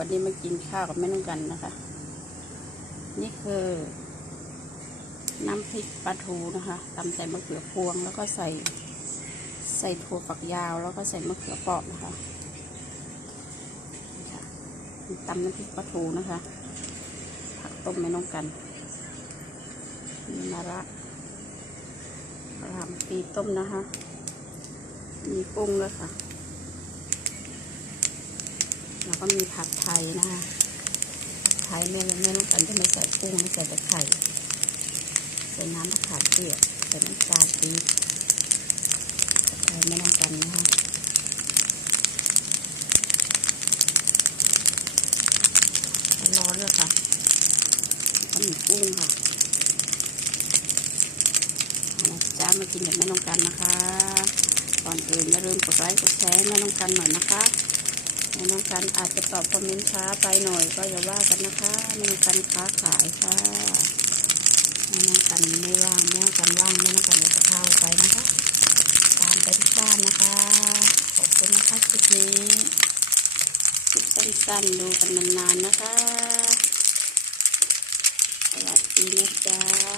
วันนี้มากินข้าวกับแม่น้องกันนะคะ นี่คือ น้ำพริกปลาทูนะคะตำใส่มะเขือพวง แล้วก็ใส่ใส่ถั่วฝักยาว แล้วก็ใส่มะเขือเปราะนะคะนี่ตำน้ำพริกปลาทูนะคะ ผักต้มแม่น้องกันมีมะระกระหล่ำปีต้มนะคะ มีกุ้งด้วยค่ะ ก็มีผัดไทยนะคะผัดไทยแม่แม่ลูกกันจะไม่ใส่กุ้งไม่ใส่แต่ไข่ใส่น้ำมะขามเปียกใส่น้ำตาลปี๊บผัดไทยแม่น้องกันนะคะร้อนเลยค่ะแล้วก็มีกุ้งค่ะเอาละจ้ามากินกับแม่น้องกันนะคะ ก่อนอื่นอย่าลืมกดไลค์กดแชร์ให้แม่น้องกันหน่อยนะคะแม่ น้องกันอาจจะตอบคอมเมนต์ช้าไปหน่อยก็อย่าว่ากันนะคะแม่น้องกันค้าขายค่ะแม่น้องกันไม่ว่างแม่น้องกันว่างแม่น้องกันจะเข้าไปนะคะตามไปที่บ้านนะคะขอบคุณนะคะคลิปนี้คลิปสั้นๆดูกันนานๆนะคะสวัสดีนะจ๊ะ